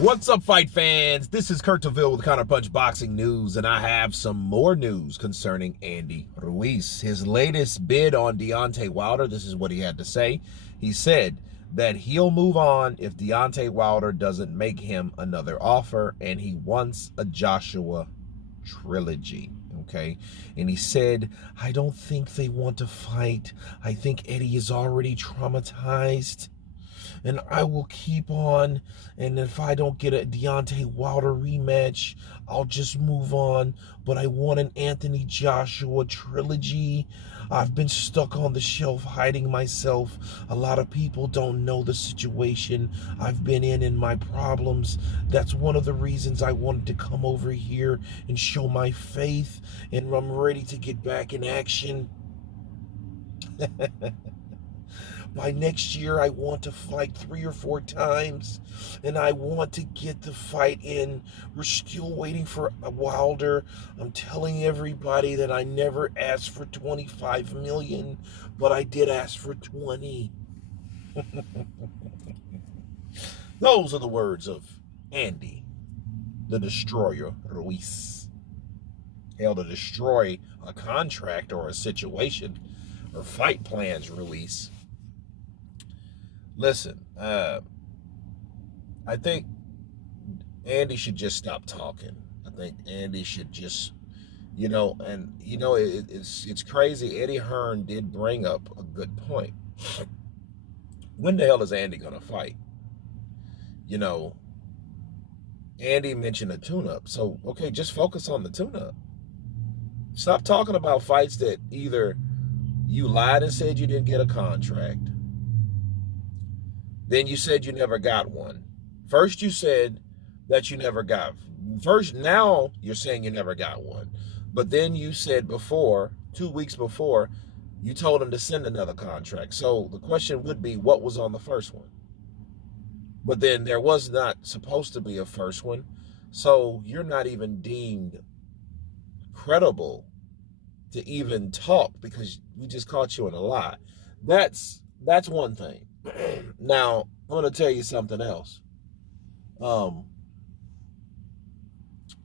What's up, fight fans? This is Kurt DeVille with Counterpunch Boxing News, and I have some more news concerning Andy Ruiz. His latest bid on Deontay Wilder, this is what he had to say. He said that he'll move on if Deontay Wilder doesn't make him another offer, and he wants a Joshua trilogy. Okay, and he said, I don't think they want to fight. I think Eddie is already traumatized, and I will keep on, and if I don't get a Deontay Wilder rematch, I'll just move on. But I want an Anthony Joshua trilogy. I've been stuck on the shelf hiding myself. A lot of people don't know the situation I've been in my problems. That's one of the reasons I wanted to come over here and show my faith, and I'm ready to get back in action. By next year, I want to fight 3 or 4 times, and I want to get the fight in. We're still waiting for Wilder. I'm telling everybody that I never asked for 25 million, but I did ask for 20. Those are the words of Andy, the Destroyer Ruiz. Hell, to destroy a contract or a situation or fight plans, Ruiz. Listen, I think Andy should just stop talking. I think Andy should just, it's crazy. Eddie Hearn did bring up a good point. When the hell is Andy going to fight? Andy mentioned a tune-up. So, okay, just focus on the tune-up. Stop talking about fights that either you lied and said you didn't get a contract. Then you said you never got one. First you said that you never got. Now you're saying you never got one. But then you said before, 2 weeks before, you told him to send another contract. So the question would be, what was on the first one? But then there was not supposed to be a first one. So you're not even deemed credible to even talk because we just caught you in a lie. That's one thing. Now, I'm going to tell you something else.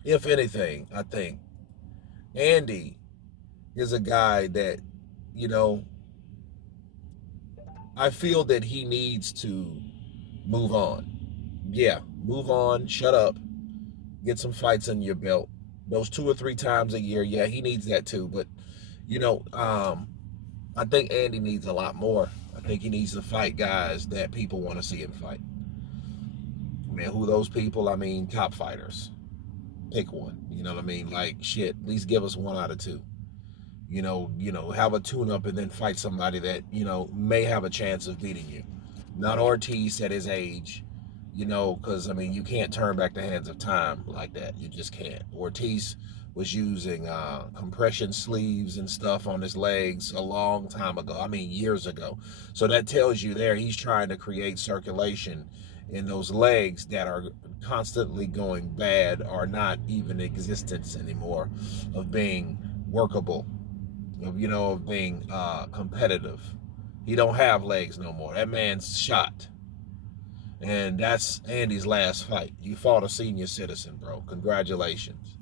If anything, I think Andy is a guy that, I feel that he needs to move on. Yeah, move on, shut up, get some fights in your belt. Those 2 or 3 times a year, yeah, he needs that too. But, I think Andy needs a lot more. I think he needs to fight guys that people want to see him fight. Man, who are those people? I mean, top fighters. Pick one. You know what I mean? Like, shit, at least give us 1 out of 2. Have a tune-up and then fight somebody that, may have a chance of beating you. Not Ortiz at his age, because, I mean, you can't turn back the hands of time like that. You just can't. Ortiz was using compression sleeves and stuff on his legs a long time ago. I mean, years ago. So that tells you there he's trying to create circulation in those legs that are constantly going bad or not even in existence anymore, of being workable, of being competitive. He don't have legs no more. That man's shot. And that's Andy's last fight. You fought a senior citizen, bro. Congratulations.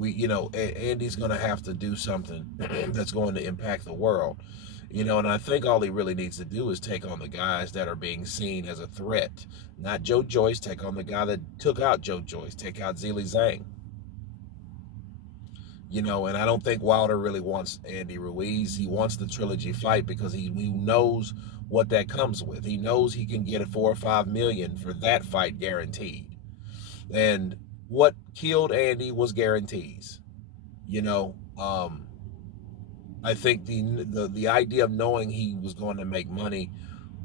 Andy's going to have to do something that's going to impact the world, and I think all he really needs to do is take on the guys that are being seen as a threat. Not Joe Joyce. Take on the guy that took out Joe Joyce. Take out Zhilei Zhang. And I don't think Wilder really wants Andy Ruiz. He wants the trilogy fight because he knows what that comes with. He knows he can get a 4 or 5 million for that fight guaranteed. And what killed Andy was guarantees. I think the idea of knowing he was going to make money,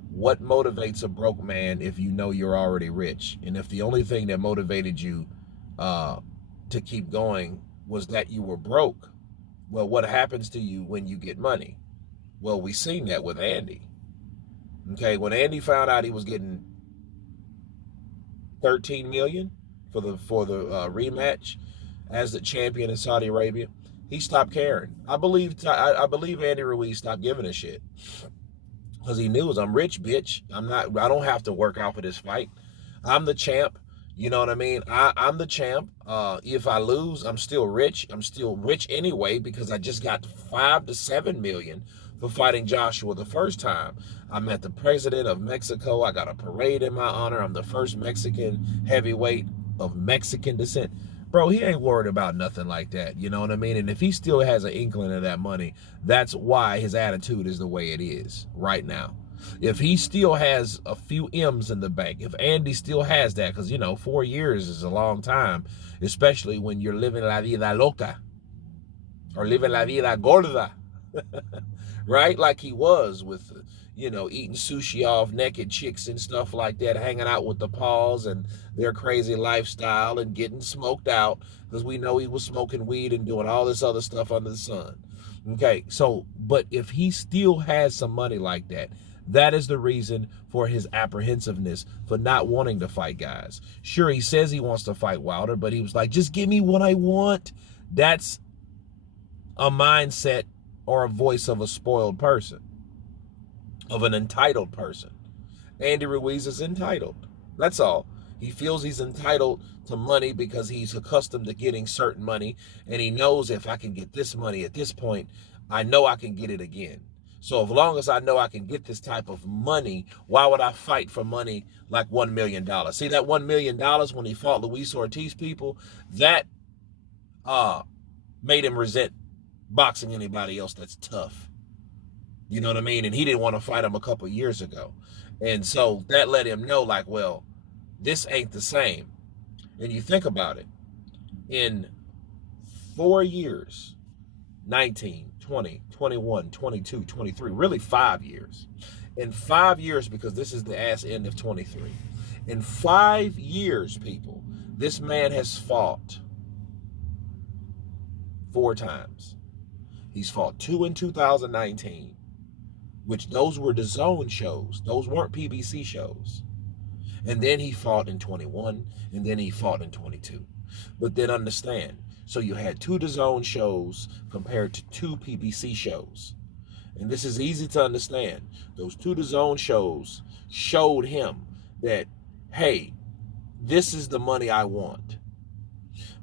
what motivates a broke man if you know you're already rich? And if the only thing that motivated you to keep going was that you were broke, well, what happens to you when you get money? Well, we seen that with Andy. Okay, when Andy found out he was getting 13 million for the rematch as the champion in Saudi Arabia, he stopped caring. I believe Andy Ruiz stopped giving a shit because he knew, I'm rich, bitch. I don't have to work out for this fight. I'm the champ. You know what I mean? I'm the champ. If I lose, I'm still rich. I'm still rich anyway because I just got 5 to 7 million for fighting Joshua the first time. I met the president of Mexico. I got a parade in my honor. I'm the first Mexican heavyweight of Mexican descent. Bro, he ain't worried about nothing like that. You know what I mean? And if he still has an inkling of that money, that's why his attitude is the way it is right now. If he still has a few M's in the bank, if Andy still has that, because, 4 years is a long time, especially when you're living la vida loca or living la vida gorda, right? Like he was with, eating sushi off naked chicks and stuff like that, hanging out with the Pauls and their crazy lifestyle and getting smoked out because we know he was smoking weed and doing all this other stuff under the sun. Okay, so, but if he still has some money like that, that is the reason for his apprehensiveness for not wanting to fight guys. Sure, he says he wants to fight Wilder, but he was like, just give me what I want. That's a mindset or a voice of a spoiled person, of an entitled person. Andy Ruiz is entitled. That's all. He feels he's entitled to money because he's accustomed to getting certain money, and he knows if I can get this money at this point, I know I can get it again. So as long as I know I can get this type of money, why would I fight for money like $1 million? See, that $1 million when he fought Luis Ortiz, people, that made him resent boxing anybody else that's tough. You know what I mean? And he didn't want to fight him a couple years ago. And so that let him know, like, well, this ain't the same. And you think about it. In 4 years, 19, 20, 21, 22, 23, really 5 years. In 5 years, because this is the ass end of 23. In 5 years, people, this man has fought 4 times. He's fought 2 in 2019, which those were the zone shows. Those weren't PBC shows. And then he fought in 21, and then he fought in 22. But then understand, so you had 2 DAZN shows compared to 2 PBC shows. And this is easy to understand. Those 2 DAZN shows showed him that, hey, this is the money I want.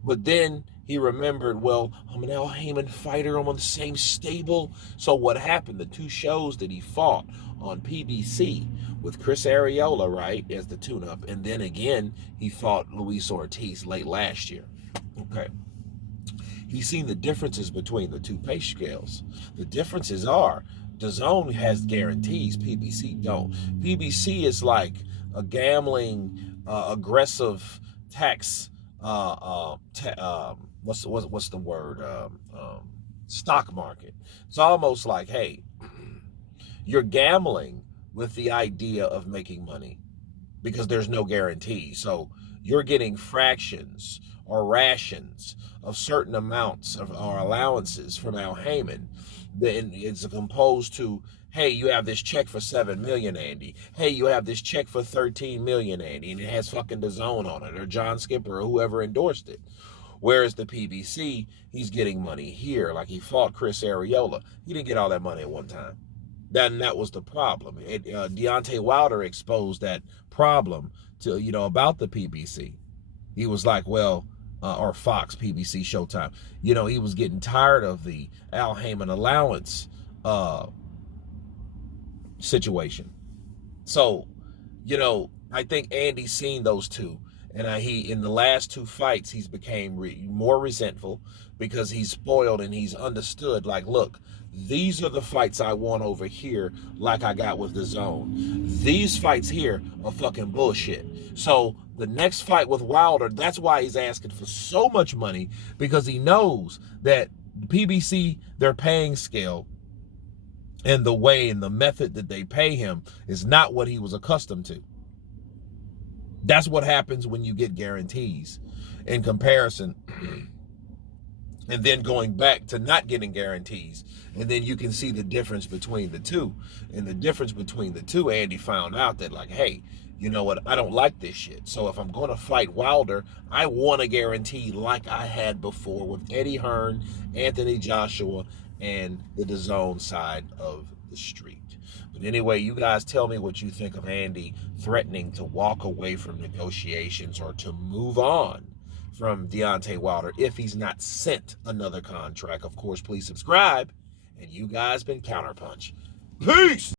But then he remembered, well, I'm an Al Heyman fighter. I'm on the same stable. So what happened? The 2 shows that he fought on PBC with Chris Arreola, right, as the tune-up. And then again, he fought Luis Ortiz late last year. Okay. He's seen the differences between the 2 pay scales. The differences are, DAZN has guarantees, PBC don't. PBC is like a gambling, aggressive tax, what's the word? Stock market. It's almost like, hey, you're gambling with the idea of making money because there's no guarantee. So you're getting fractions or rations of certain amounts of or allowances from Al Heyman. Then it's composed to, hey, you have this check for $7 million, Andy. Hey, you have this check for $13 million, Andy, and it has fucking DAZN on it, or John Skipper, or whoever endorsed it. Whereas the PBC, he's getting money here. Like he fought Chris Arreola. He didn't get all that money at one time. That was the problem. Deontay Wilder exposed that problem to, about the PBC. He was like, well, or Fox, PBC, Showtime. He was getting tired of the Al Heyman allowance situation. So, I think Andy's seen those 2. And in the last 2 fights, he's became more resentful because he's spoiled and he's understood, like, look, these are the fights I want over here, like I got with DAZN. These fights here are fucking bullshit. So the next fight with Wilder, that's why he's asking for so much money, because he knows that the PBC, their paying scale and the way and the method that they pay him is not what he was accustomed to. That's what happens when you get guarantees in comparison. And then going back to not getting guarantees. And then you can see the difference between the 2. And the difference between the 2, Andy found out that, like, hey, you know what? I don't like this shit. So if I'm going to fight Wilder, I want a guarantee like I had before with Eddie Hearn, Anthony Joshua, and the DAZN side of the street. But anyway, you guys tell me what you think of Andy threatening to walk away from negotiations or to move on from Deontay Wilder if he's not sent another contract. Of course, please subscribe. And you guys been Counterpunch. Peace!